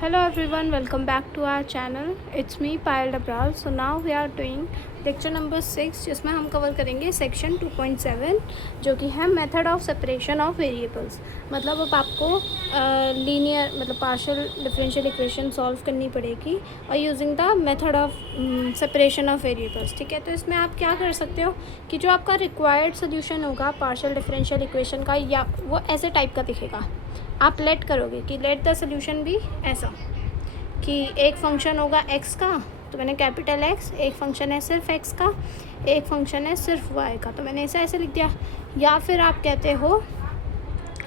Hello everyone, welcome back to our channel. It's me Payal Dabral. So now we are doing lecture number 6 जिसमें हम cover करेंगे section 2.7 जो कि है method of separation of variables. मतलब अब आपको लीनियर मतलब पार्शियल डिफरेंशियल इक्वेशन सॉल्व करनी पड़ेगी और using the method of separation of variables. ठीक है, तो इसमें आप क्या कर सकते हो कि जो आपका रिक्वायर्ड सोल्यूशन होगा पार्शियल डिफरेंशियल इक्वेशन का या वो ऐसे टाइप का दिखेगा। आप लेट करोगे कि लेट द सोल्यूशन भी ऐसा कि एक फंक्शन होगा एक्स का, तो मैंने कैपिटल एक्स, एक फंक्शन है सिर्फ एक्स का, एक फंक्शन है सिर्फ वाई का, तो मैंने इसे ऐसे लिख दिया। या फिर आप कहते हो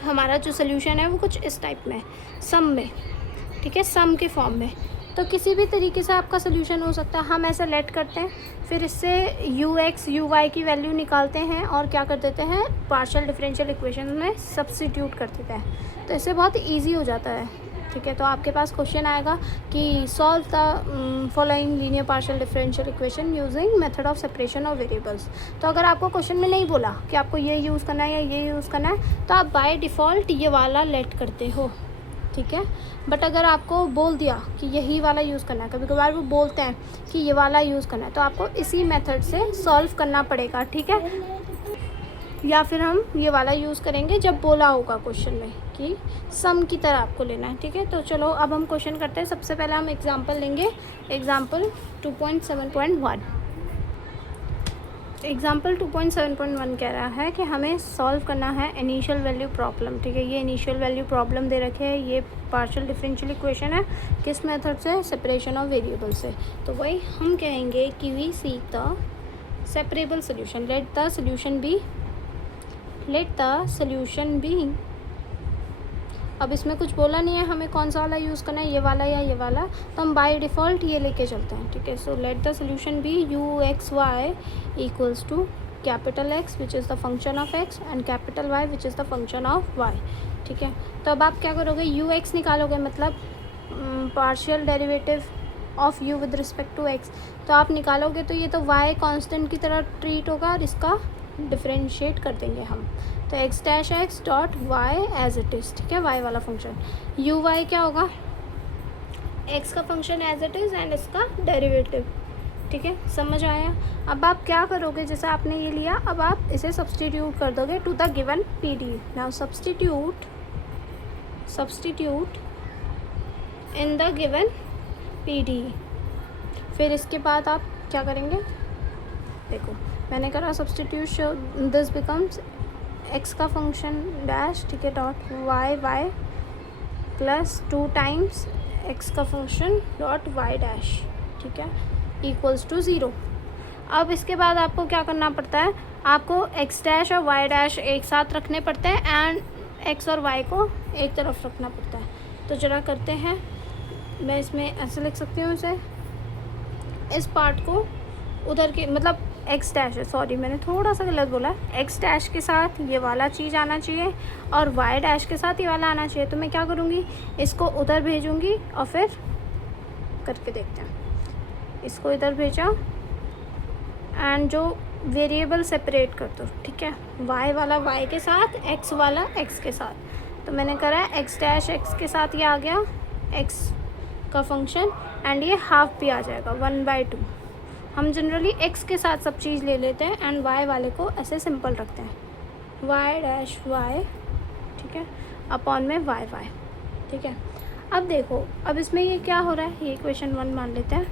हमारा जो सोल्यूशन है वो कुछ इस टाइप में सम में, ठीक है, सम के फॉर्म में। तो किसी भी तरीके से आपका सोल्यूशन हो सकता है। हम ऐसा लेट करते हैं, फिर इससे यू एक्स यू वाई की वैल्यू निकालते हैं और क्या कर देते हैं पार्शियल डिफरेंशियल इक्वेशन में सब्स्टिट्यूट कर देते हैं। तो इससे बहुत ईजी हो जाता है। ठीक है, तो आपके पास क्वेश्चन आएगा कि solve the following linear partial differential equation using method of separation of variables. तो अगर आपको क्वेश्चन में नहीं बोला कि आपको ये यूज़ करना है या ये यूज़ करना है तो आप बाय डिफ़ॉल्ट ये वाला लेट करते हो। ठीक है, बट अगर आपको बोल दिया कि यही वाला यूज़ करना है, कभी कभार वो बोलते हैं कि ये वाला यूज़ करना है, तो आपको इसी मेथड से सॉल्व करना पड़ेगा। ठीक है, या फिर हम ये वाला यूज़ करेंगे जब बोला होगा क्वेश्चन में कि सम की तरह आपको लेना है। ठीक है, तो चलो अब हम क्वेश्चन करते हैं। सबसे पहले हम एग्जांपल लेंगे, एग्जांपल 2.7.1। एग्जाम्पल 2.7.1 कह रहा है कि हमें सॉल्व करना है इनिशियल वैल्यू प्रॉब्लम। ठीक है, ये इनिशियल वैल्यू प्रॉब्लम दे रखे है, ये पार्शियल डिफरेंशियल इक्वेशन है, किस मेथड से, सेपरेशन ऑफ वेरिएबल से। तो वही हम कहेंगे कि we seek the separable solution, let the solution be. अब इसमें कुछ बोला नहीं है हमें कौन सा वाला यूज़ करना है, ये वाला या ये वाला, तो हम बाय डिफ़ॉल्ट ये लेके चलते हैं। ठीक है, so let the solution be U X Y equals to capital X which is the function of X and capital Y which is the function of Y. ठीक है, तो अब आप क्या करोगे, यू एक्स निकालोगे, मतलब partial derivative of U with respect to X. तो आप निकालोगे तो ये तो वाई कांस्टेंट की तरह ट्रीट होगा और इसका डिफरेंशिएट कर देंगे हम। तो X dash X dot Y as it is. ठीक है, वाई वाला फंक्शन, यू वाई क्या होगा, एक्स का function as it is and इसका डेरिवेटिव। ठीक है, समझ आया। अब आप क्या करोगे, जैसे आपने ये लिया, अब आप इसे सब्सटीट्यूट कर दोगे to the given P D. Now substitute in the given P D. फिर इसके बाद आप क्या करेंगे, देखो मैंने करा सब्सटीट्यूशन, दिस बिकम्स एक्स का फंक्शन डैश, ठीक है, dot Y Y plus 2 times X का फंक्शन डॉट वाई डैश, ठीक है, इक्वल्स टू 0। अब इसके बाद आपको क्या करना पड़ता है, आपको एक्स डैश और वाई डैश एक साथ रखने पड़ते हैं एंड एक्स और वाई को एक तरफ रखना पड़ता है। तो जरा करते हैं, मैं इसमें ऐसे लिख सकती हूँ इसे, इस पार्ट को उधर के मतलब एक्स डैश है, सॉरी मैंने थोड़ा सा गलत बोला, एक्स डैश के साथ ये वाला चीज़ आना चाहिए और वाई डैश के साथ ये वाला आना चाहिए। तो मैं क्या करूँगी, इसको उधर भेजूँगी और फिर करके देखते हैं, इसको इधर भेजा एंड जो वेरिएबल सेपरेट कर दो। ठीक है, वाई वाला वाई के साथ, एक्स वाला एक्स के साथ। तो मैंने करा एक्स डैश एक्स के साथ ये आ गया एक्स का फंक्शन एंड ये हाफ भी आ जाएगा 1/2। हम जनरली एक्स के साथ सब चीज़ ले लेते हैं एंड वाई वाले को ऐसे सिंपल रखते हैं, वाई डैश वाई, ठीक है, अपॉन में वाई वाई। ठीक है, अब देखो, अब इसमें ये क्या हो रहा है, ये इक्वेशन 1 मान लेते हैं।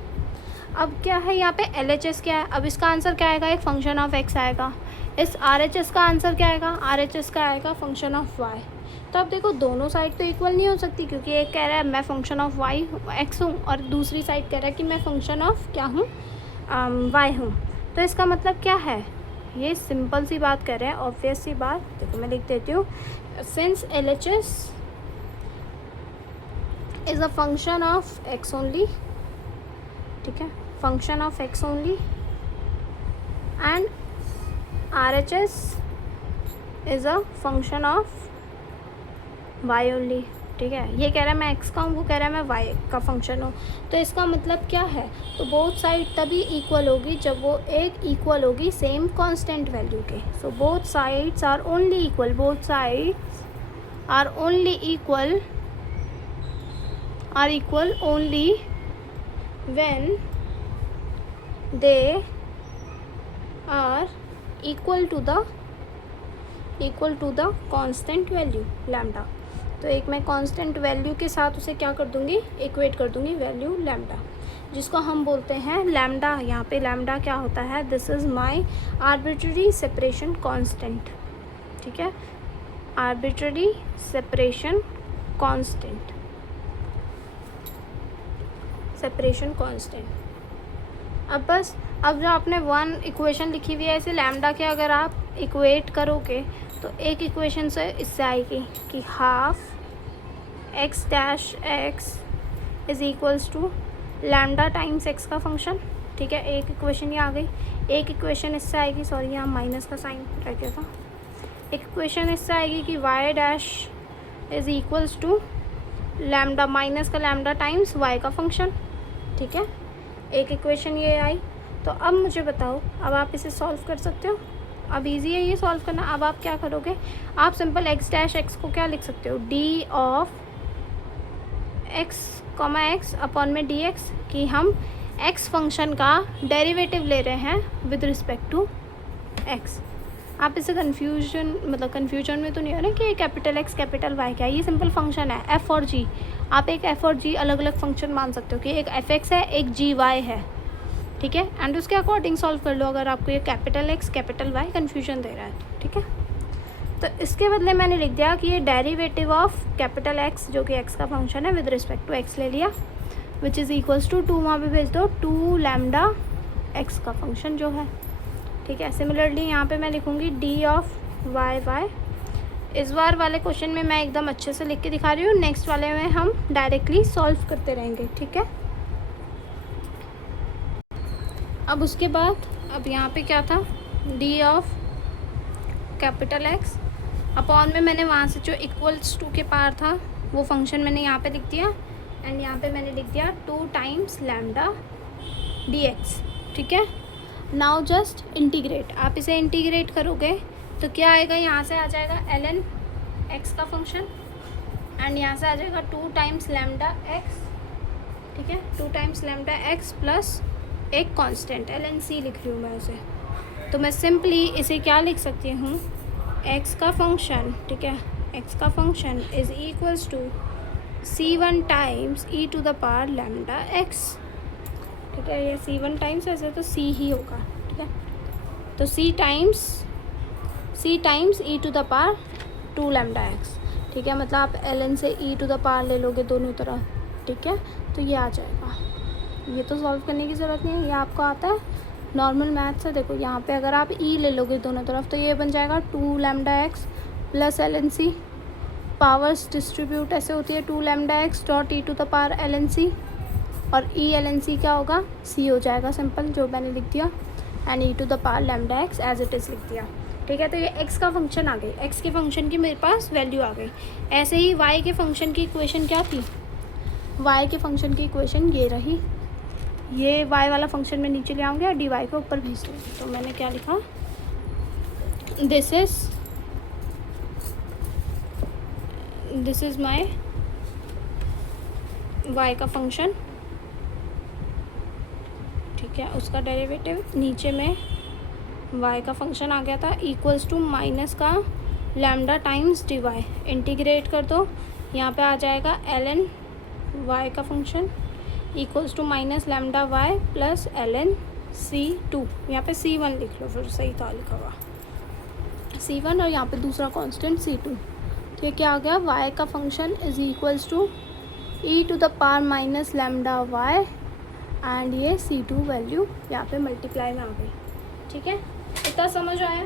अब क्या है यहाँ पे LHS क्या है, अब इसका आंसर क्या आएगा, एक फंक्शन ऑफ एक्स आएगा। इस RHS का आंसर क्या आएगा, RHS का आएगा फंक्शन ऑफ वाई। तो अब देखो दोनों साइड तो इक्वल नहीं हो सकती, क्योंकि एक कह रहा है मैं फंक्शन ऑफ वाई एक्स हूँ और दूसरी साइड कह रहा है कि मैं फंक्शन ऑफ क्या हूँ, वाई हूँ। तो इसका मतलब क्या है, ये सिंपल सी बात कह रहे हैं, ऑब्वियस सी बात। देखो मैं लिख देती हूँ, since LHS is a function of X only, ठीक है, function of X only and RHS is a function of Y only. ठीक है, ये कह रहा है मैं एक्स का हूँ, वो कह रहा है मैं वाई का फंक्शन हूँ। तो इसका मतलब क्या है, तो बोथ साइड तभी इक्वल होगी जब वो एक इक्वल होगी सेम कांस्टेंट वैल्यू के। So both sides are only equal, both sides are only equal are equal only when they are equal to the constant value lambda. तो एक मैं कांस्टेंट वैल्यू के साथ उसे क्या कर दूँगी, इक्वेट कर दूँगी वैल्यू लैम्डा, जिसको हम बोलते हैं लैम्डा। यहाँ पे लैम्डा क्या होता है, this is my arbitrary separation constant, ठीक है, arbitrary separation constant, separation constant. अब जो आपने वन इक्वेशन लिखी हुई है ऐसे लैम्डा के अगर आप इक्वेट करोगे तो एक इक्वेशन से इससे आएगी कि half X dash X is equals to lambda times X का फंक्शन, ठीक है, एक इक्वेशन ये आ गई। एक इक्वेशन इससे आएगी, सॉरी यहाँ माइनस का साइन रह गया था, एक इक्वेशन इससे आएगी कि Y dash is equals to lambda minus का लैम्डा टाइम्स वाई का फंक्शन, ठीक है, एक इक्वेशन ये आई। तो अब मुझे बताओ, अब आप इसे सॉल्व कर सकते हो, अब इजी है ये सॉल्व करना। अब आप क्या करोगे, आप सिंपल एक्स डैश एक्स को क्या लिख सकते हो, D of x comma x upon में डी एक्स, कि हम एक्स फंक्शन का डेरिवेटिव ले रहे हैं विद रिस्पेक्ट टू एक्स। आप इसे कन्फ्यूजन में तो नहीं हो ना कि ये कैपिटल एक्स कैपिटल वाई क्या है, ये सिंपल फंक्शन है एफ़ और जी। आप एक एफ़ और जी अलग अलग फंक्शन मान सकते हो कि एक एफ एक्स है एक जी वाई है, ठीक है, एंड उसके अकॉर्डिंग सॉल्व कर लो अगर आपको ये capital X capital Y confusion दे रहा है, ठीक है। तो इसके बदले मैंने लिख दिया कि ये डेरिवेटिव ऑफ कैपिटल एक्स जो कि एक्स का फंक्शन है विद रिस्पेक्ट टू एक्स ले लिया, विच इज़ इक्वल्स टू वहाँ पे भेज दो टू लैम्डा एक्स का फंक्शन जो है, ठीक है। सिमिलरली यहाँ पे मैं लिखूँगी डी ऑफ वाई वाई। इस बार वाले क्वेश्चन में मैं एकदम अच्छे से लिख के दिखा रही हूँ, नेक्स्ट वाले में हम डायरेक्टली सॉल्व करते रहेंगे, ठीक है। अब उसके बाद अब यहाँ पे क्या था, D of capital x upon में मैंने वहाँ से जो इक्वल्स टू के पार था वो फंक्शन मैंने यहाँ पे लिख दिया, एंड यहाँ पे मैंने लिख दिया 2 टाइम्स लैम्डा डी एक्स, ठीक है। नाउ जस्ट इंटीग्रेट, आप इसे इंटीग्रेट करोगे तो क्या आएगा, यहाँ से आ जाएगा ln एक्स का फंक्शन, एंड यहाँ से आ जाएगा 2 टाइम्स लैम्डा एक्स, ठीक है, 2 टाइम्स लैम्डा एक्स प्लस एक कांस्टेंट ln c लिख रही हूँ मैं इसे। तो मैं सिंपली इसे क्या लिख सकती हूँ, x का फंक्शन, ठीक है, x का function is equals to c1 times e to the power lambda x, ठीक है, ये c1 टाइम्स ऐसे तो c ही होगा, ठीक है। तो c times e to the power 2 lambda x, ठीक है, मतलब आप ln से e टू द पावर ले लोगे दोनों तरफ, ठीक है, तो ये आ जाएगा। ये तो सॉल्व करने की ज़रूरत नहीं है, ये आपको आता है नॉर्मल मैथ से। देखो यहाँ पे अगर आप e ले लोगे दोनों तरफ तो ये बन जाएगा 2 lambda X plus ln c, powers distribute ऐसे होती है 2 lambda X dot E to the power ln c, और e ln c क्या होगा, c हो जाएगा सिंपल जो मैंने लिख दिया, and E to the power lambda X as it is लिख दिया, ठीक है। तो ये x का फंक्शन आ गई, x के फंक्शन की मेरे पास वैल्यू आ गई। ऐसे ही y के फंक्शन की इक्वेशन क्या थी, y के फंक्शन की इक्वेशन ये रही, ये y वाला फंक्शन में नीचे ले आऊँगी और डी वाई को ऊपर भेज दूँगी। तो मैंने क्या लिखा, दिस इज़ माई y का फंक्शन, ठीक है, उसका डेरिवेटिव नीचे में y का फंक्शन आ गया था इक्वल्स टू माइनस का lambda times D Y, integrate कर दो, यहाँ पे आ जाएगा ln y का function equals to minus lambda Y plus ln c2, यहाँ पे c1 लिख लो, फिर सही था लिखा हुआ c1, और यहाँ पे दूसरा कांस्टेंट c2। तो ये क्या आ गया, y का function is equals to e to the power minus lambda y, and ये c2 वैल्यू यहाँ पे मल्टीप्लाई में आ गई, ठीक है। इतना समझ आया।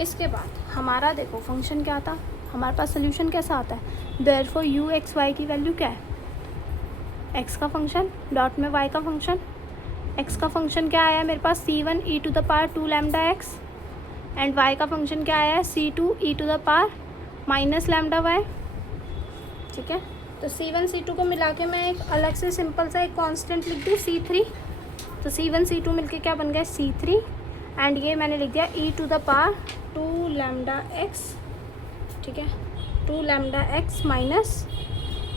इसके बाद हमारा देखो फंक्शन क्या था, हमारे पास सोल्यूशन कैसा आता है, देयरफॉर u x y की वैल्यू क्या है, x का फंक्शन डॉट में y का फंक्शन, x का फंक्शन क्या आया मेरे पास c1 e to the power 2 lambda x, and y का फंक्शन क्या आया है c2 e to the power minus lambda y, ठीक है। तो c1 c2 को मिला के मैं एक अलग से सिंपल सा एक कांस्टेंट लिख दूँ c3, तो c1 c2 मिलके क्या बन गया c3, एंड ये मैंने लिख दिया e to the power 2 lambda x, ठीक है, 2 lambda x minus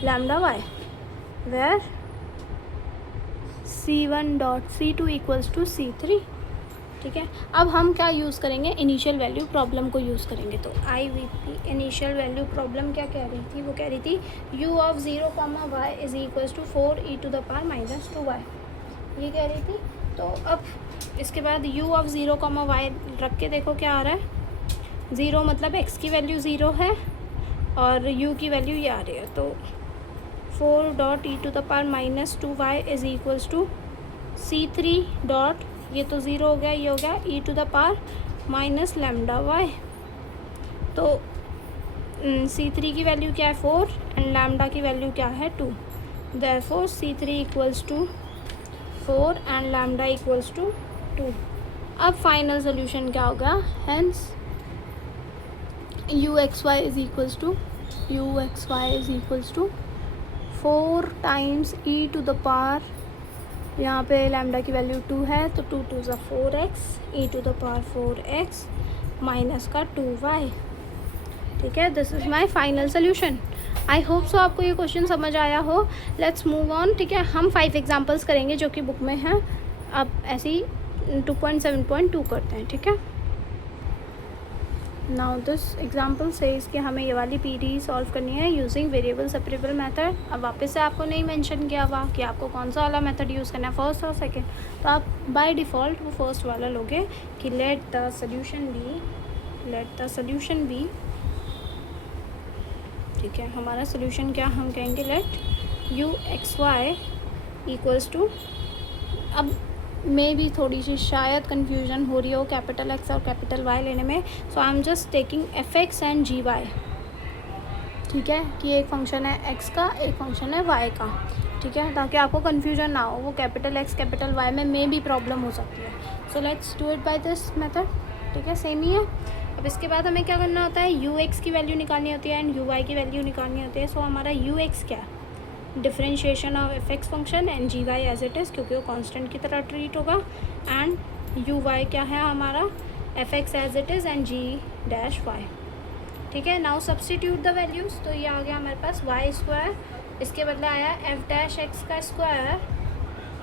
lambda y, where C1 dot C2 equals to C3। ठीक है, अब हम क्या यूज़ करेंगे, इनिशियल वैल्यू प्रॉब्लम को यूज़ करेंगे। तो IVP इनिशियल वैल्यू प्रॉब्लम क्या कह रही थी, वो कह रही थी u of 0, y is equals to 4e to the power minus 2y, ये कह रही थी। तो अब इसके बाद u ऑफ 0, y रख के देखो क्या आ रहा है। 0 मतलब x की वैल्यू 0 है और u की वैल्यू ये आ रही है। तो 4 dot e to the power minus 2y is equals to C3 dot, ये तो 0 हो गया, ये हो गया e to the power minus lambda y। तो C3 की वैल्यू क्या है 4 एंड लैम्डा की वैल्यू क्या है 2। Therefore C3 equals to 4 and lambda equals to 2। अब फाइनल सोल्यूशन क्या होगा, hence UXY is equals to 4 times e to the power, यहाँ पे लैम्डा की वैल्यू 2 है तो 2 2 ज़ा 4x, e to the power 4x minus का 2y। ठीक है, this is my final solution. I hope so आपको ये क्वेश्चन समझ आया हो। Let's move on. ठीक है, हम 5 एग्जांपल्स करेंगे जो कि बुक में हैं। अब ऐसे ही 2.7.2 करते हैं। ठीक है, नाउ दिस एग्जाम्पल सेज कि हमें ये वाली पीडी सॉल्व करनी है यूजिंग वेरिएबल सेपरेबल मेथड। अब वापस से आपको नहीं मेंशन किया हुआ कि आपको कौन सा वाला मेथड यूज़ करना है, फर्स्ट और सेकंड। तो आप बाय डिफ़ॉल्ट वो फर्स्ट वाला लोगे कि लेट द सोल्यूशन बी। ठीक है, हमारा सोल्यूशन क्या, हम कहेंगे लेट UXY इक्वल्स टू, अब में भी थोड़ी सी शायद कन्फ्यूजन हो रही हो कैपिटल X और कैपिटल Y लेने में, so I am just taking FX and GY। ठीक है, कि एक फंक्शन है x का, एक फंक्शन है y का। ठीक है, ताकि आपको कन्फ्यूजन ना हो, वो कैपिटल X कैपिटल Y में भी प्रॉब्लम हो सकती है। So let's do it by this method. ठीक है, सेम ही है। अब इसके बाद हमें क्या करना होता है, UX की वैल्यू निकालनी होती है एंड UY की वैल्यू निकालनी होती है। सो हमारा UX क्या है, differentiation of FX function and GY as it is, क्योंकि वो कांस्टेंट की तरह ट्रीट होगा। एंड UY क्या है हमारा, FX as it is and G-Y। ठीक है, नाउ सब्सटीट्यूट द वैल्यूज़। तो ये आ गया हमारे पास y², इसके बदले आया f'(x) का स्क्वायर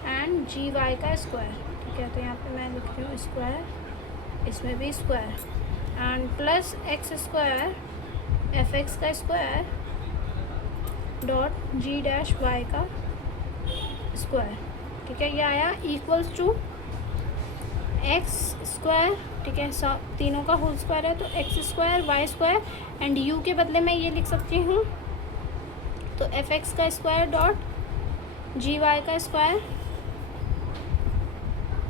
एंड GY का स्क्वायर। ठीक है, तो यहाँ पे मैं लिख रही हूँ स्क्वायर, इसमें भी square and plus x² FX का स्क्वायर डॉट G-Y का स्क्वायर। ठीक है, ये आया इक्वल्स टू x²। ठीक है, तीनों का होल स्क्वायर है तो x² y² एंड u के बदले में ये लिख सकती हूँ तो FX का स्क्वायर डॉट GY का स्क्वायर।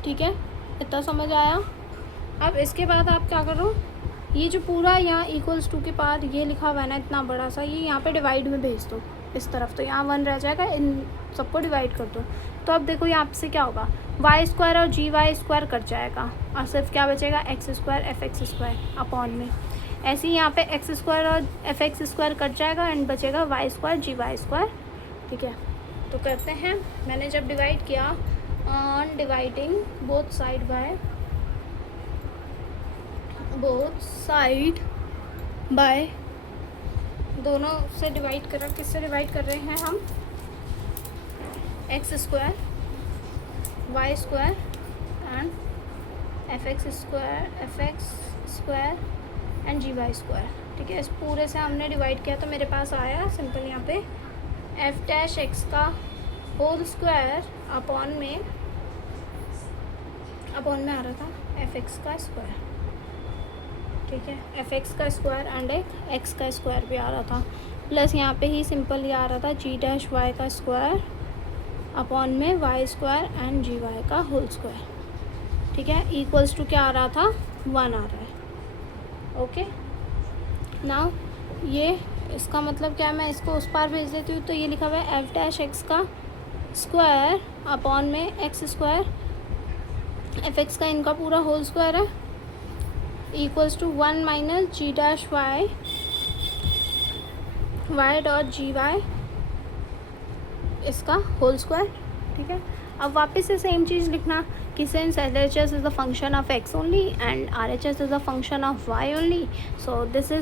ठीक है, इतना समझ आया। अब इसके बाद आप क्या करो, ये जो पूरा यहाँ इक्वल्स टू के पार ये लिखा हुआ है ना इतना बड़ा सा, ये यहाँ पे डिवाइड में भेज दो इस तरफ, तो यहाँ 1 रह जाएगा, इन सबको डिवाइड कर दो। तो अब देखो यहाँ से क्या होगा, y² और GY² कट जाएगा और सिर्फ क्या बचेगा, x² FX² अपॉन में। ऐसे ही यहाँ पे x² और FX² कट जाएगा एंड बचेगा y² GY²। ठीक है, तो करते हैं। मैंने जब डिवाइड किया on dividing both side by दोनों से डिवाइड कर, किससे डिवाइड कर रहे हैं हम, x² y² and FX² and GY²। ठीक है, इस पूरे से हमने डिवाइड किया तो मेरे पास आया सिंपल यहाँ पे f'(x) का होल स्क्वायर अपॉन में आ रहा था FX का स्क्वायर। ठीक है, FX का स्क्वायर एंड एक x का स्क्वायर भी आ रहा था, प्लस यहाँ पे ही सिंपल ये आ रहा था G-Y का स्क्वायर अपॉन में y² एंड GY का होल स्क्वायर। ठीक है, इक्वल्स टू क्या आ रहा था, 1 आ रहा है। ओके, नाउ ये इसका मतलब क्या है, मैं इसको उस पार भेज देती हूँ। तो ये लिखा हुआ है f'(x) का स्क्वायर अपॉन में x², FX का इनका पूरा होल स्क्वायर है, equals to 1 minus G-Y y dot GY इसका होल स्क्वायर। ठीक है, अब वापस से सेम चीज़ लिखना कि since LHS is the function of x only and RHS is the function of y only, so this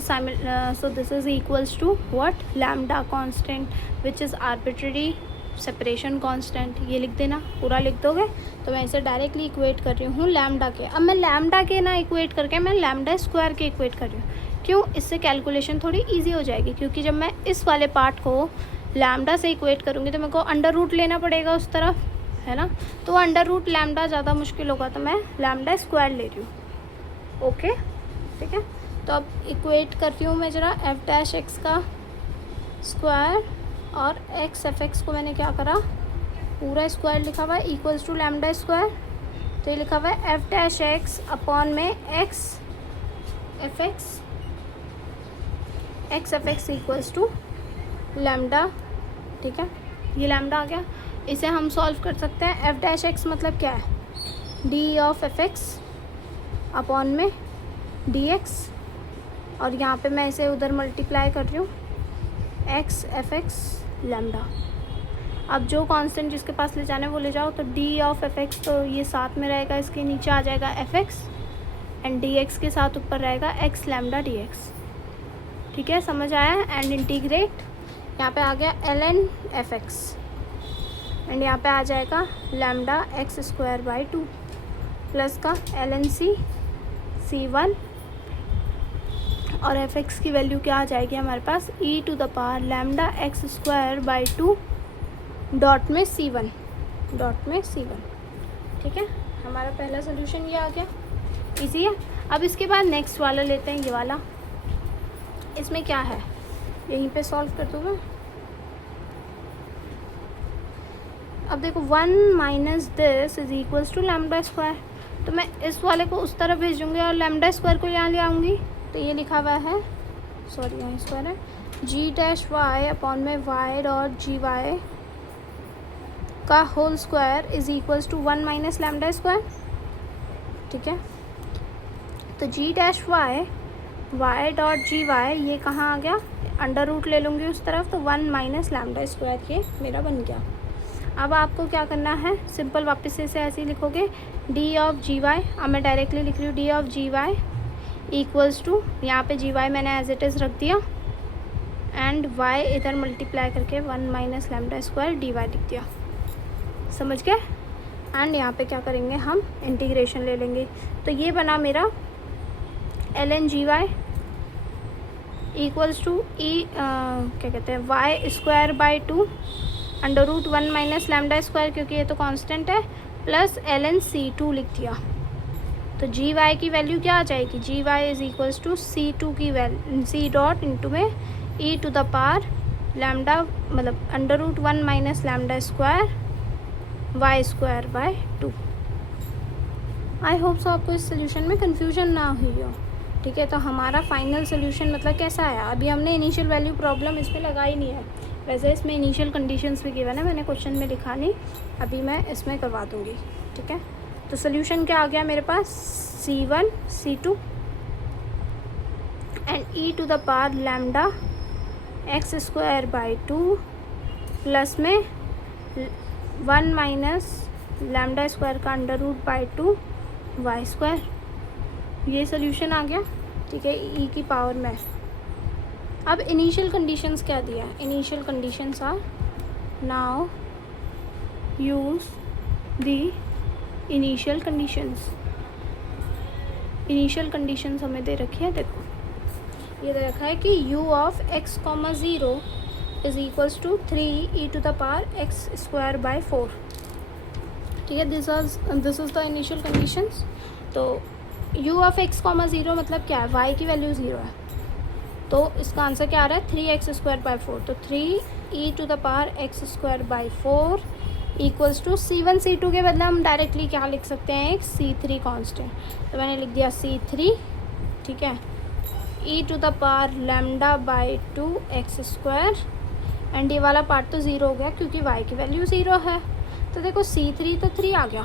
is equals to what, lambda constant which is arbitrary separation constant, ये लिख देना, पूरा लिख दोगे। तो मैं इसे डायरेक्टली इक्वेट कर रही हूँ लैम्डा के। अब मैं लैम्डा के ना इक्वेट करके मैं लैम्डा स्क्वायर के इक्वेट कर रही हूँ। क्यों? इससे कैलकुलेशन थोड़ी ईजी हो जाएगी, क्योंकि जब मैं इस वाले पार्ट को लैम्डा से इक्वेट करूँगी तो मेरे को अंडर रूट लेना पड़ेगा उस तरफ, है ना। तो अंडर रूट लैम्डा ज़्यादा मुश्किल होगा, तो मैं लैम्डा स्क्वायर ले रही हूँ। ओके, ठीक है। तो अब इक्वेट करती हूँ मैं ज़रा एफ डैश एक्स का स्क्वायर, और एक्स एफ एक्स को मैंने क्या करा, पूरा स्क्वायर लिखा हुआ है इक्वल्स टू लैम्डा स्क्वायर। तो ये लिखा हुआ है एफ डैश एक्स अपॉन में x f x equals to lambda, ठीक है। ये लैम्डा आ गया। इसे हम सॉल्व कर सकते हैं। एफ डैश एक्स मतलब क्या है, D of F x upon में डी एक्स, और यहाँ पे मैं इसे उधर मल्टीप्लाई कर रही हूँ एक्स एफ एक्स लैम्डा। अब जो कांस्टेंट जिसके पास ले जाना है वो ले जाओ। तो डी ऑफ एफ एक्स तो ये साथ में रहेगा, इसके नीचे आ जाएगा F x, and D x के साथ ऊपर रहेगा एक्स लैम्डा डी एक्स, ठीक है, समझ आया। एंड इंटीग्रेट, यहाँ पे आ गया l n f x, and यहाँ पे आ जाएगा lambda x square by 2 plus का एल एन सी 1, और एफ एक्स की वैल्यू क्या आ जाएगी हमारे पास, e to the power lambda x square by 2 dot में C1, ठीक है। हमारा पहला सोल्यूशन ये आ गया, इजी है। अब इसके बाद नेक्स्ट वाला लेते हैं, ये वाला। इसमें क्या है, यहीं पे सॉल्व कर दूँ मैं। अब देखो 1 minus this is equals to lambda square, तो मैं इस वाले को उस तरफ भेजूँगी और लैम्डा स्क्वायर को यहाँ ले आऊँगी। तो ये लिखा हुआ है, सॉरी यहाँ स्क्वायर है, जी डैश वाई अपॉन में वाई डॉट जी वाई का whole square is equals to 1 minus lambda square, ठीक है। तो g dash y dot g y ये कहाँ आ गया, अंडर रूट ले लूँगी उस तरफ, तो 1 माइनस लैम्डा स्क्वायर ये मेरा बन गया। अब आपको क्या करना है, सिंपल वापस से इसे ऐसे ही लिखोगे, डी ऑफ जी वाई, अब मैं डायरेक्टली लिख रही हूँ d of g y equals to, यहाँ पे जी वाई मैंने एज इट इज़ रख दिया, एंड वाई इधर मल्टीप्लाई करके 1 minus lambda square d y लिख दिया, समझ गए। एंड यहाँ पे क्या करेंगे, हम इंटीग्रेशन ले लेंगे। तो ये बना मेरा l n g y equals to क्या कहते हैं, y square by 2 under root 1 minus lambda square, क्योंकि ये तो कांस्टेंट है, प्लस एल एन सी 2 लिख दिया। तो जी वाई की वैल्यू क्या आ जाएगी, g y is equals to c 2 की वैल्यू, सी डॉट इंटू में e to the power lambda, मतलब under root 1 minus lambda square y square by 2। I hope so आपको इस सोल्यूशन में कन्फ्यूजन ना हुई हो, ठीक है। तो हमारा फाइनल सोल्यूशन मतलब कैसा आया, अभी हमने इनिशियल वैल्यू प्रॉब्लम इसमें लगाई नहीं है, वैसे इसमें इनिशियल कंडीशंस भी गिवन है, मैंने क्वेश्चन में लिखा नहीं, अभी मैं इसमें करवा दूँगी, ठीक है। तो सोल्यूशन क्या आ गया मेरे पास, C1 C2 and E to the power lambda x square by 2 plus में 1 माइनस लैम्डा स्क्वायर का under root by 2 y square, ये सोल्यूशन आ गया, ठीक है, ई की पावर में। अब इनिशियल कंडीशंस क्या दिया है, initial conditions are, now use the initial conditions. Initial conditions हमें दे रखी है, देखो ये दे रखा है कि u of x, 0 is equals to 3 e to the power x square by 4, ठीक है। This is the initial conditions. तो u ऑफ x, 0 मतलब क्या है, y की वैल्यू 0 है, तो इसका आंसर क्या आ रहा है, 3x स्क्वायर बाई 4। तो 3 e to the power x square by 4 equals to C1 C2 के बदले हम डायरेक्टली क्या लिख सकते हैं, एक C3 कांस्टेंट, तो मैंने लिख दिया C3, ठीक है, e to the power lambda by 2 x square, and ये वाला पार्ट तो 0 हो गया क्योंकि y की वैल्यू 0 है। तो देखो C3 तो 3 आ गया,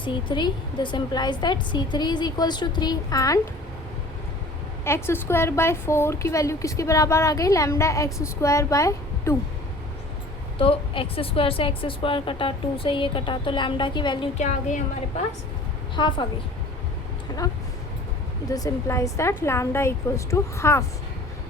C3, this implies that C3 is equals to 3 and x square by 4 की वैल्यू किसके बराबर आ गई, लैम्डा एक्स स्क्वायर बाई 2। तो एक्स स्क्वायर से एक्स स्क्वायर कटा, 2 से ये कटा, तो लैम्डा की वैल्यू क्या आ गई हमारे पास, हाफ आ गई, है ना। This implies that lambda equals to half.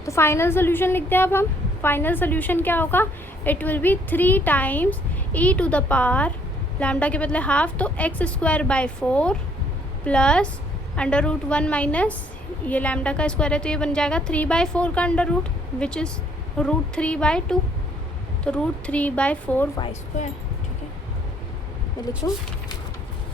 तो फाइनल सोल्यूशन लिखते हैं अब हम, फाइनल सोल्यूशन क्या होगा, it will be 3 times e to the power lambda के बदले हाफ, तो x square by 4 plus under root 1 minus ये लैम्डा का स्क्वायर है तो ये बन जाएगा 3/4 का under root which is root 3/2, तो रूट 3/4 वाई स्क्वायर। ठीक है, मैं लिखूँ,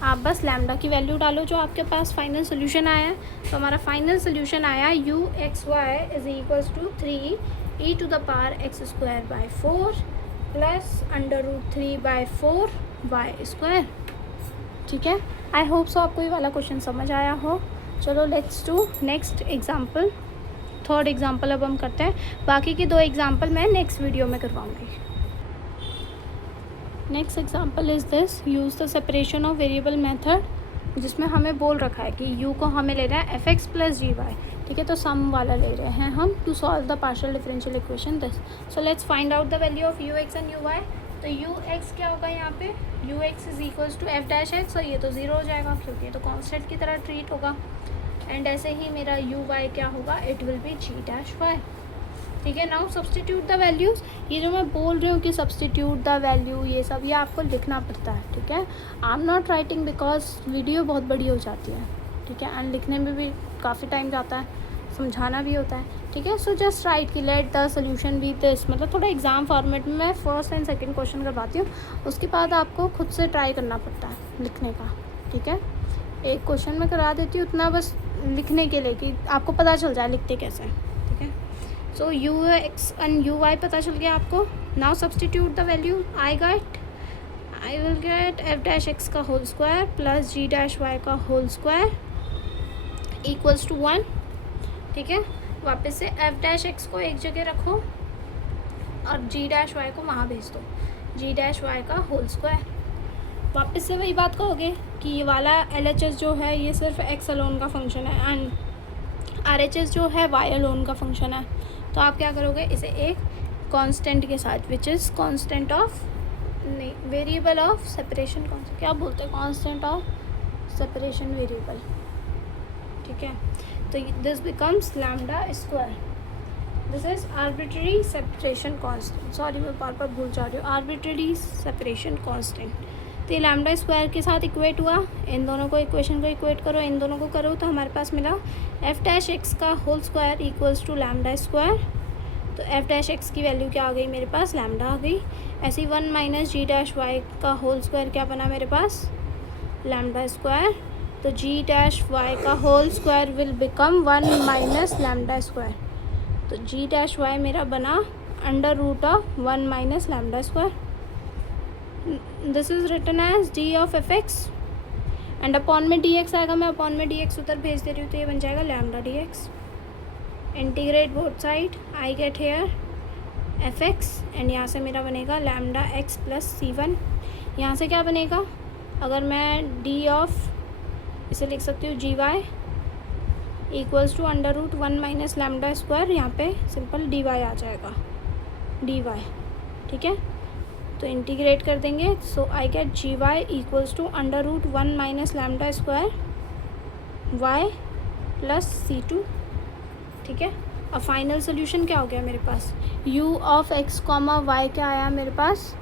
आप बस लैम्डा की वैल्यू डालो जो आपके पास फाइनल सोल्यूशन आया है। तो हमारा फाइनल सोल्यूशन आया u x y is equals to 3 e to the power x square by 4 plus under root 3/4 y square. ठीक है, आई होप सो आपको ये वाला क्वेश्चन समझ आया हो। चलो let's do next example, third example अब हम करते हैं। बाकी के 2 एग्जाम्पल मैं नेक्स्ट वीडियो में करवाऊँगी। Next example is this, use the separation of variable method, जिसमें हमें बोल रखा है कि u को हमें लेना है fx प्लस gy। ठीक है, तो सम वाला ले रहे हैं हम, to solve the partial differential equation this. So let's find out the value of ux and uy। तो ux क्या होगा यहाँ पे, ux is equals to f dash x, और ये तो 0 हो जाएगा क्योंकि ये तो कॉन्स्टेंट की तरह ट्रीट होगा। एंड ऐसे ही मेरा uy क्या होगा, it will B g dash y। ठीक है, नाउ सब्सटीट्यूट द वैल्यूज़। ये जो मैं बोल रही हूँ कि सब्सटीट्यूट द वैल्यू, ये सब ये आपको लिखना पड़ता है। ठीक है, I am not writing because video बहुत बड़ी हो जाती है। ठीक है, एंड लिखने में भी काफ़ी टाइम जाता है, समझाना भी होता है। ठीक है, सो जस्ट राइट कि let the solution be this, मतलब थोड़ा एग्जाम फॉर्मेट में मैं फर्स्ट एंड सेकंड क्वेश्चन करवाती हूँ, उसके बाद आपको खुद से ट्राई करना पड़ता है लिखने का। ठीक है, एक क्वेश्चन में करा देती हूँ उतना बस लिखने के लिए कि आपको पता चल जाए लिखते कैसे। ठीक है, सो ux एंड uy पता चल गया आपको। Now substitute the value, I will get f dash x का whole square plus g dash y का होल स्क्वायर इक्वल्स टू 1। ठीक है, वापस से f डैश x को एक जगह रखो और g डैश y को वहाँ भेज दो, g डैश y का होल स्क्वायर। वापस से वही बात कहोगे कि ये वाला LHS जो है ये सिर्फ x अलोन का फंक्शन है एंड RHS जो है y अलोन का फंक्शन है। तो आप क्या करोगे, इसे एक कांस्टेंट के साथ विच इज़ कांस्टेंट ऑफ, नहीं वेरिएबल ऑफ सेपरेशन, क्या बोलते हैं, कांस्टेंट ऑफ सेपरेशन वेरिएबल। ठीक है, तो this becomes lambda square, this is arbitrary separation constant, sorry मैं बार बार भूल जा रही हूँ, आर्बिट्ररी सेपरेशन कांस्टेंट। तो ये लैम्डा स्क्वायर के साथ इक्वेट हुआ, इन दोनों को इक्वेशन को इक्वेट करो, इन दोनों को करो तो हमारे पास मिला f डैश x का whole square equals to lambda square. तो f डैश x की वैल्यू क्या आ गई मेरे पास, लैम्डा आ गई। ऐसे ही 1 माइनस g डैश y का होल स्क्वायर क्या बना मेरे पास, लैम्डा स्क्वायर। तो g डैश y का whole square will become 1 minus lambda square. तो g डैश y मेरा बना under root of 1 minus lambda square. This is written as d of fx and upon में dx आएगा, मैं upon में dx उधर भेज दे रही हूँ तो ये बन जाएगा lambda dx। Integrate both side, I get here fx and यहाँ से मेरा बनेगा लैम्डा x प्लस c1। यहाँ से क्या बनेगा, अगर मैं d ऑफ इसे लिख सकती हूँ gy equals to under root 1 minus lambda square, यहाँ पे सिंपल dy आ जाएगा, dy। ठीक है, तो इंटीग्रेट कर देंगे, so I get g y equals to under root 1 minus lambda square y plus c2। ठीक है, अब फाइनल सोल्यूशन क्या हो गया मेरे पास, u of x comma y क्या आया मेरे पास,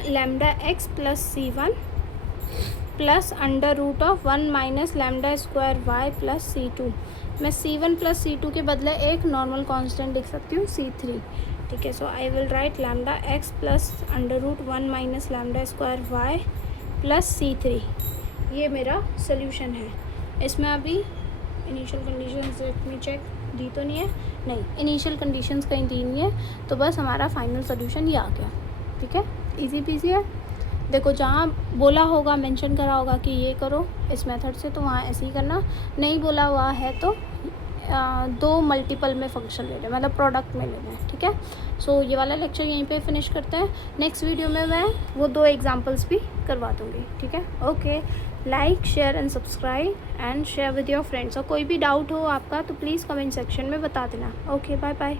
lambda x plus c1 plus under root of 1 minus lambda square y plus c2। मैं c1 प्लस c2 के बदले एक नॉर्मल कांस्टेंट लिख सकती हूँ c3। ठीक है, so I will write lambda x plus under root 1 minus lambda square y plus c3। ये मेरा सोल्यूशन है। इसमें अभी initial conditions let me check the तो नहीं है, नहीं इनिशियल कंडीशंस कहीं दी नहीं है, तो बस हमारा फाइनल सोल्यूशन ये आ गया। ठीक है, इजी पीजी है। देखो जहाँ बोला होगा मेंशन करा होगा कि ये करो इस मेथड से, तो वहाँ ऐसे ही करना, नहीं बोला हुआ है तो 2 मल्टीपल में फंक्शन ले लें, मतलब प्रोडक्ट में ले लें। ठीक है, सो ये वाला लेक्चर यहीं पे फिनिश करते हैं। नेक्स्ट वीडियो में मैं वो 2 एग्जांपल्स भी करवा दूँगी। ठीक है, okay, like share and subscribe and share with your friends. और कोई भी डाउट हो आपका तो प्लीज़ कमेंट सेक्शन में बता देना। Okay, bye bye.